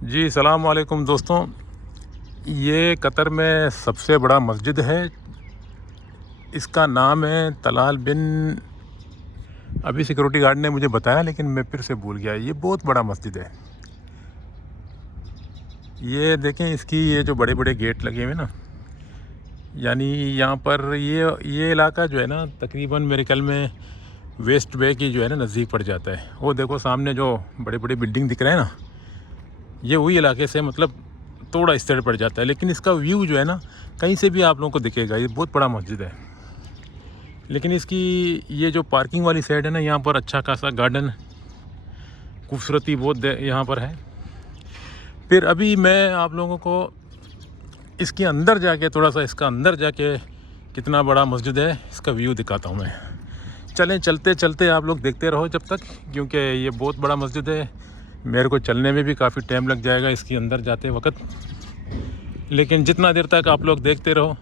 जी सलाम वालेकुम दोस्तों। ये कतर में सबसे बड़ा मस्जिद है। इसका नाम है तलाल बिन। अभी सिक्योरिटी गार्ड ने मुझे बताया लेकिन मैं फिर से भूल गया। ये बहुत बड़ा मस्जिद है। ये देखें इसकी ये जो बड़े बड़े गेट लगे हुए ना, यानी यहाँ पर ये इलाका जो है ना तकरीबन मेरे ख्याल में वेस्ट बे की जो है ना नज़दीक पड़ जाता है। वो देखो सामने जो बड़े बड़े बिल्डिंग दिख रहे हैं ना, ये वही इलाके से मतलब थोड़ा इस साइड पड़ जाता है, लेकिन इसका व्यू जो है ना कहीं से भी आप लोगों को दिखेगा। ये बहुत बड़ा मस्जिद है, लेकिन इसकी ये जो पार्किंग वाली साइड है ना, यहाँ पर अच्छा खासा गार्डन खूबसूरती बहुत यहाँ पर है। फिर अभी मैं आप लोगों को इसके अंदर जाके थोड़ा सा इसका अंदर जाके कितना बड़ा मस्जिद है इसका व्यू दिखाता हूँ मैं। चलें चलते चलते आप लोग देखते रहो जब तक, क्योंकि ये बहुत बड़ा मस्जिद है। मेरे को चलने में भी काफ़ी टाइम लग जाएगा इसके अंदर जाते वक्त, लेकिन जितना देर तक आप लोग देखते रहो।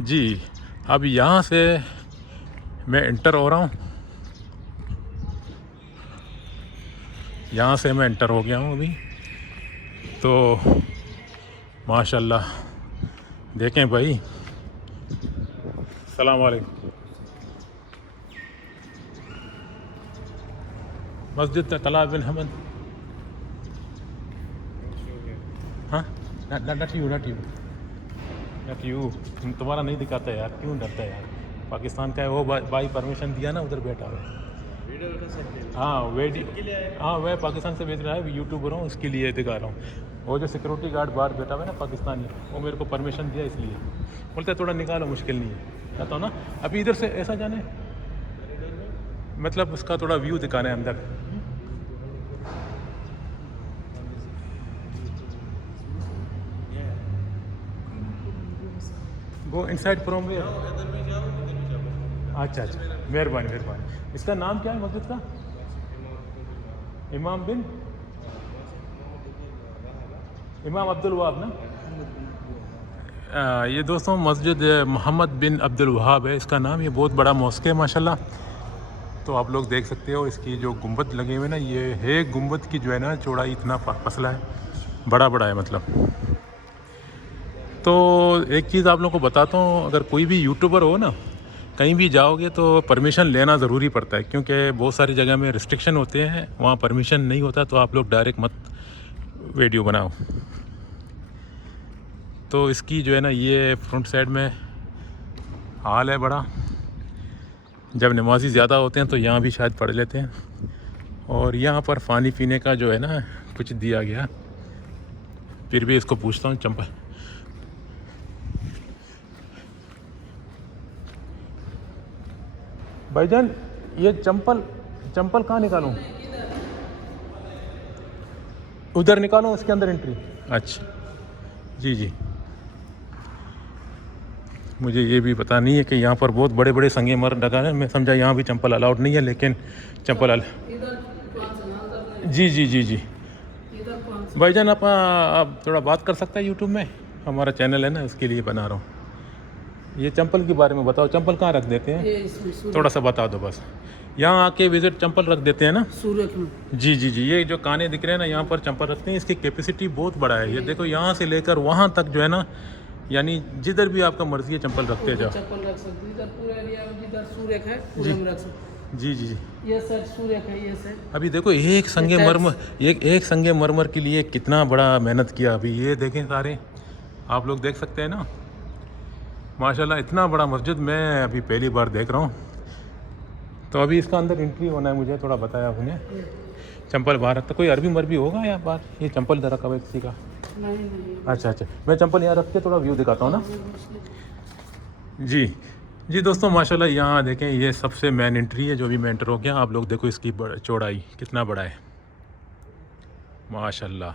जी अब यहाँ से मैं इंटर हो रहा हूँ। यहाँ से मैं इंटर हो गया हूँ अभी तो। माशाल्लाह देखें भाई। सलाम वालेकुम। मस्जिद तलाल बिन हमद। हाँ नट यू तुम्हारा नहीं दिखाता यार, क्यों डरता है यार? पाकिस्तान का है वो भाई परमिशन दिया ना, उधर बैठा हुआ है। हाँ हाँ वह पाकिस्तान से भेज रहा है, यूट्यूबर हूँ उसके लिए दिखा रहा हूँ। वो जो सिक्योरिटी गार्ड बाहर बैठा हुआ है ना पाकिस्तानी, वो मेरे को परमिशन दिया, इसलिए बोलते थोड़ा निकालो, मुश्किल नहीं है। कहता हूँ ना अभी इधर से ऐसा जाने, मतलब उसका थोड़ा व्यू दिखाना है अंदर। Go inside from where. अच्छा अच्छा, मेहरबानी मेहरबानी। इसका नाम क्या है मस्जिद का? इमाम बिन इमाम अब्दुल वहाब ना। ये दोस्तों मस्जिद मोहम्मद बिन अब्दुल वहाब है इसका नाम। ये बहुत बड़ा मॉस्क है माशाल्लाह। तो आप लोग देख सकते हो इसकी जो गुंबद लगे हुए ना, ये है गुंबद की जो है ना चौड़ाई इतना पसला है, बड़ा बड़ा है मतलब। तो एक चीज़ आप लोगों को बताता हूँ, अगर कोई भी यूट्यूबर हो ना, कहीं भी जाओगे तो परमिशन लेना ज़रूरी पड़ता है, क्योंकि बहुत सारी जगह में रिस्ट्रिक्शन होते हैं, वहाँ परमिशन नहीं होता तो आप लोग डायरेक्ट मत वीडियो बनाओ। तो इसकी जो है ना ये फ्रंट साइड में हॉल है बड़ा। जब नमाजी ज़्यादा होते हैं तो यहाँ भी शायद पढ़ लेते हैं। और यहाँ पर पानी पीने का जो है ना कुछ दिया गया। फिर भी इसको पूछता हूँ चंपल। भाईजान ये चंपल कहाँ निकालूं? उधर निकालूं, इसके अंदर एंट्री? अच्छा जी जी। मुझे ये भी पता नहीं है कि यहाँ पर बहुत बड़े बड़े संगे मर लगा है। मैं समझा यहाँ भी चंपल अलाउड नहीं है, लेकिन चंपल जी जी जी जी। भाईजान आप थोड़ा बात कर सकते हैं यूट्यूब में? हमारा चैनल है ना, उसके लिए बना रहा हूँ। ये चंपल के बारे में बताओ, चंपल कहाँ रख देते हैं? थोड़ा सा बता दो बस। यहाँ आके विजिट चंपल रख देते हैं ना? सूरत में। जी जी जी। ये जो काने दिख रहे हैं ना, यहाँ पर चंपल रखते हैं। इसकी कैपेसिटी बहुत बड़ा है। ये देखो यहाँ से लेकर वहाँ तक जो है ना, यानी जिधर भी आपका मर्जी है चंपल रखते जाओ। चंपल रख सकते हैं इधर पूरे एरिया में, जिधर सूर्य है पूरे में रख सकते। जी जी जी। ये सर सूर्य है, ये सर। अभी देखो एक संगे मरमर के लिए कितना बड़ा मेहनत किया। अभी ये देखें सारे, आप लोग देख सकते हैं ना माशाल्लाह। इतना बड़ा मस्जिद मैं अभी पहली बार देख रहा हूँ। तो अभी इसका अंदर एंट्री होना है, मुझे थोड़ा बताया उन्हें। चंपल बाहर रखता, कोई अरबी मरबी होगा या बाहर? ये चंपल इधर रखा हुआ है किसी का? नहीं। अच्छा अच्छा, मैं चंपल यहाँ रख के थोड़ा व्यू दिखाता हूँ ना। जी जी दोस्तों माशाल्लाह, यहाँ देखें ये सबसे मेन एंट्री है जो भी मैं एंटर हो गया। आप लोग देखो इसकी चौड़ाई कितना बड़ा है माशाल्लाह।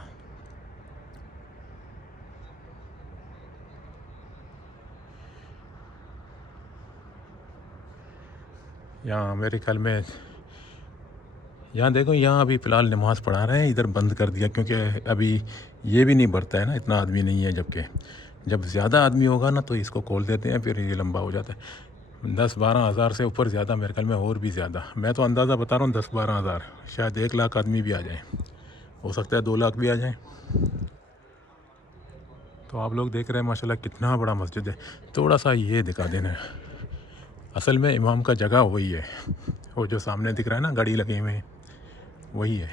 यहाँ मेरे ख्याल में यहाँ देखो, यहाँ अभी फ़िलहाल नमाज़ पढ़ा रहे हैं, इधर बंद कर दिया क्योंकि अभी ये भी नहीं भरता है ना, इतना आदमी नहीं है। जबकि जब ज़्यादा आदमी होगा ना तो इसको खोल देते हैं, फिर ये लंबा हो जाता है। 10-12 हज़ार से ऊपर ज़्यादा, मेरे ख्याल में और भी ज़्यादा। मैं तो अंदाज़ा बता रहा हूँ 10-12 हज़ार, शायद 1 लाख आदमी भी आ जाए, हो सकता है 2 लाख भी आ जाए। तो आप लोग देख रहे हैं माशाल्लाह कितना बड़ा मस्जिद है। थोड़ा सा ये दिखा देना, असल में इमाम का जगह वही है, वो जो सामने दिख रहा है ना गाड़ी लगे हुए, वही है।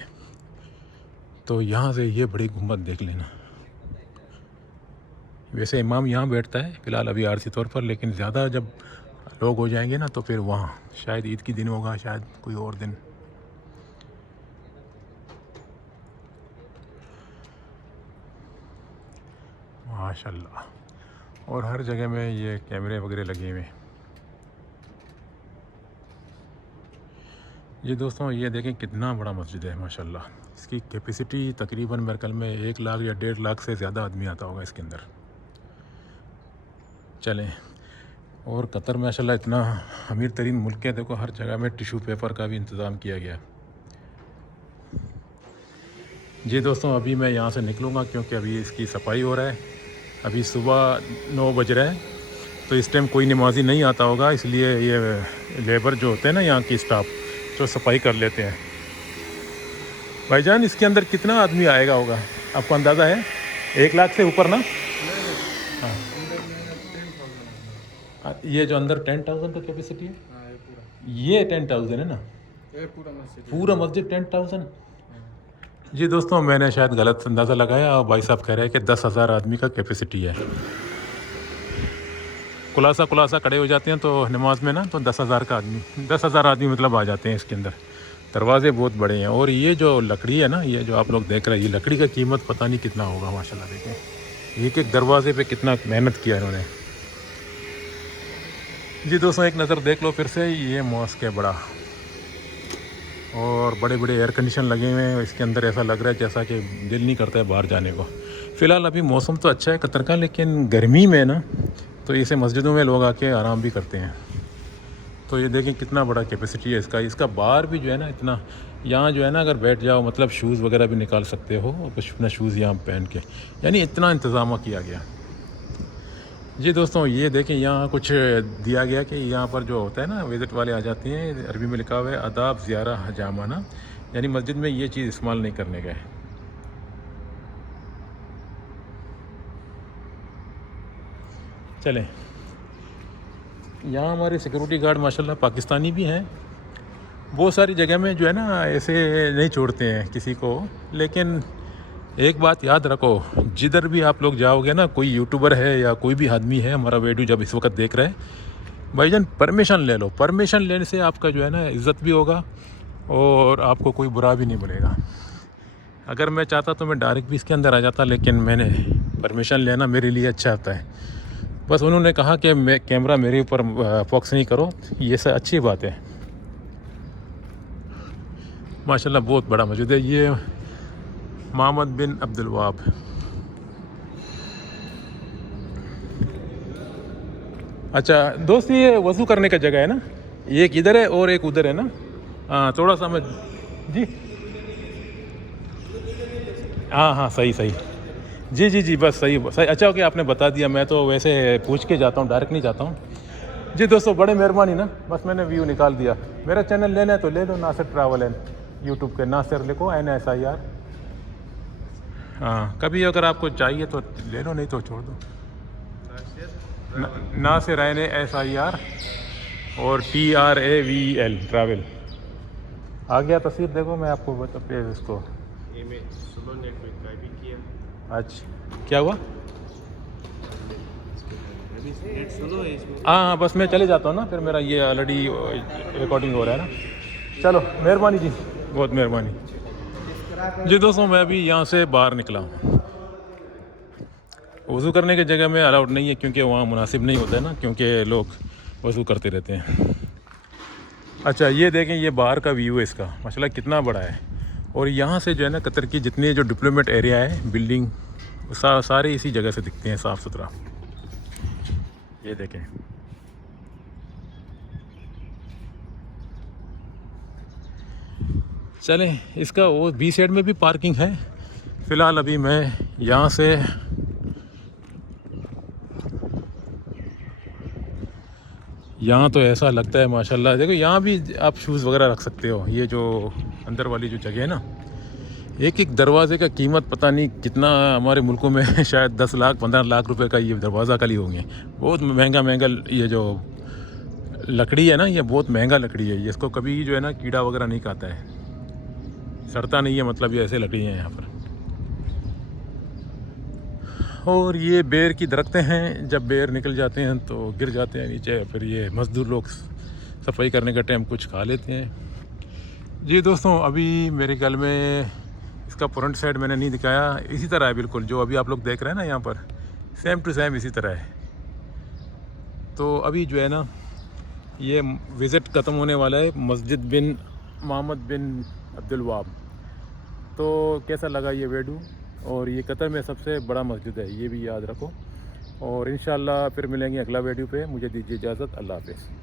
तो यहाँ से ये बड़ी गुम्बद देख लेना। वैसे इमाम यहाँ बैठता है फ़िलहाल अभी आरसी तौर पर, लेकिन ज़्यादा जब लोग हो जाएंगे ना तो फिर वहाँ शायद ईद की दिन होगा, शायद कोई और दिन। माशाल्लाह, और हर जगह में ये कैमरे वगैरह लगे हुए हैं। ये दोस्तों ये देखें कितना बड़ा मस्जिद है माशाल्लाह। इसकी कैपेसिटी तकरीबन मेरे ख्याल में 1 लाख या 1.5 लाख से ज़्यादा आदमी आता होगा इसके अंदर। चलें, और कतर माशाल्लाह इतना अमीर तरीन मुल्क है, देखो हर जगह में टिशू पेपर का भी इंतज़ाम किया गया। जी दोस्तों, अभी मैं यहाँ से निकलूँगा क्योंकि अभी इसकी सफाई हो रहा है। अभी सुबह 9 बज रहा है, तो इस टाइम कोई नमाजी नहीं आता होगा, इसलिए ये लेबर जो होते हैं ना यहाँ की स्टाफ, जो सफाई कर लेते हैं। भाईजान इसके अंदर कितना आदमी आएगा होगा, आपको अंदाज़ा है? 1 लाख से ऊपर ना? हाँ, ये जो अंदर 10,000 का कैपेसिटी है, ये 10,000 है ना? पूरा मस्जिद 10,000। जी दोस्तों, मैंने शायद गलत अंदाज़ा लगाया और भाई साहब कह रहे हैं कि 10,000 आदमी का कैपेसिटी है। खुलासा खड़े हो जाते हैं तो नमाज में ना, तो 10,000 का आदमी, 10,000 आदमी मतलब आ जाते हैं इसके अंदर। दरवाजे बहुत बड़े हैं, और ये जो लकड़ी है ना, ये जो आप लोग देख रहे हैं, ये लकड़ी का कीमत पता नहीं कितना होगा माशाल्लाह। देखें एक एक दरवाजे पे कितना मेहनत किया इन्होंने। जी दोस्तों, एक नज़र देख लो फिर से, ये मॉस्क है बड़ा, और बड़े बड़े एयर कंडीशन लगे हुए हैं इसके अंदर। ऐसा लग रहा है जैसा कि दिल नहीं करता है बाहर जाने को। फ़िलहाल अभी मौसम तो अच्छा है कतर का, लेकिन गर्मी में ना तो इसे मस्जिदों में लोग आके आराम भी करते हैं। तो ये देखें कितना बड़ा कैपेसिटी है इसका। इसका बार भी जो है ना इतना, यहाँ जो है ना अगर बैठ जाओ मतलब शूज़ वगैरह भी निकाल सकते हो अपना शूज़ यहाँ पहन के, यानी इतना इंतज़ाम किया गया। जी दोस्तों, ये देखें यहाँ कुछ दिया गया कि यहाँ पर जो होता है ना, विज़िट वाले आ जाते हैं, अरबी में लिखा हुआ है आदाब ज़ियारा हजामाना, यानी मस्जिद में ये चीज़ इस्तेमाल नहीं करने का है। चलें, यहाँ हमारे सिक्योरिटी गार्ड माशाल्लाह पाकिस्तानी भी हैं। बहुत सारी जगह में जो है ना ऐसे नहीं छोड़ते हैं किसी को, लेकिन एक बात याद रखो, जिधर भी आप लोग जाओगे ना, कोई यूट्यूबर है या कोई भी आदमी है हमारा वीडियो जब इस वक्त देख रहे हैं, भाईजान परमिशन ले लो। परमिशन लेने से आपका जो है ना इज़्ज़त भी होगा और आपको कोई बुरा भी नहीं बोलेगा। अगर मैं चाहता तो मैं डायरेक्ट भी इसके अंदर आ जाता, लेकिन मैंने परमिशन लेना मेरे लिए अच्छा होता है। बस उन्होंने कहा कि मैं कैमरा मेरे ऊपर फोकस नहीं करो, ये सब अच्छी बात है। माशाल्लाह बहुत बड़ा मस्जिद है ये, मोहम्मद बिन अब्दुल वहाब। अच्छा दोस्त, ये वज़ू करने का जगह है ना, एक इधर है और एक उधर है ना? हाँ थोड़ा सा मैं, जी हाँ सही जी बस सही। अच्छा ओके, आपने बता दिया, मैं तो वैसे पूछ के जाता हूँ, डायरेक्ट नहीं जाता हूँ। जी दोस्तों, बड़े मेहरबानी ना, बस मैंने व्यू निकाल दिया। मेरा चैनल लेना है तो ले लो, नासिर ट्रैवल एंड, यूट्यूब के नासिर लिखो NSIR। हाँ, कभी अगर आपको चाहिए तो ले लो, नहीं तो छोड़ दो। नासिर NSIR और TRAVEL ट्रैवल। आ गया तस्वीर, देखो मैं आपको बता इसको। अच्छा क्या हुआ? हाँ बस मैं चले जाता हूँ ना, फिर मेरा ये ऑलरेडी रिकॉर्डिंग हो रहा है ना। चलो मेहरबानी जी, बहुत मेहरबानी जी। दोस्तों, मैं अभी यहाँ से बाहर निकला हूँ। वज़ू करने की जगह में अलाउड नहीं है क्योंकि वहाँ मुनासिब नहीं होता है ना, क्योंकि लोग वज़ू करते रहते हैं। अच्छा ये देखें, ये बाहर का व्यू है इसका, माशाल्लाह कितना बड़ा है। और यहाँ से जो है ना कतर की जितने जो डिप्लोमेट एरिया है, बिल्डिंग सारे इसी जगह से दिखते हैं साफ़ सुथरा। ये देखें, चलें, इसका वो बी साइड में भी पार्किंग है। फ़िलहाल अभी मैं यहाँ से यहाँ तो ऐसा लगता है माशाल्लाह। देखो यहाँ भी आप शूज़ वगैरह रख सकते हो। ये जो अंदर वाली जो जगह है ना, एक एक दरवाजे का कीमत पता नहीं कितना हमारे मुल्कों में शायद 10 लाख 15 लाख रुपए का ये दरवाज़ा खाली होंगे। बहुत महंगा महंगा ये जो लकड़ी है ना, ये बहुत महंगा लकड़ी है। ये इसको कभी जो है ना कीड़ा वगैरह नहीं खाता है, सड़ता नहीं है, मतलब ये ऐसे लकड़ी हैं यहाँ पर। और ये बेर की दरख्तें हैं, जब बेर निकल जाते हैं तो गिर जाते हैं नीचे, फिर ये मज़दूर लोग सफाई करने का टाइम कुछ खा लेते हैं। जी दोस्तों, अभी मेरे ख्याल में इसका फ्रंट साइड मैंने नहीं दिखाया, इसी तरह है बिल्कुल जो अभी आप लोग देख रहे हैं ना यहाँ पर, सेम टू सेम इसी तरह है। तो अभी जो है ना ये विज़िट ख़त्म होने वाला है मस्जिद बिन मोहम्मद बिन अब्दुल वहाब। तो कैसा लगा ये वीडियो? और ये कतर में सबसे बड़ा मस्जिद है, ये भी याद रखो। और इंशाल्लाह फिर मिलेंगे अगला वीडियो पे। मुझे दीजिए इजाज़त, अल्लाह हाफ़िज़।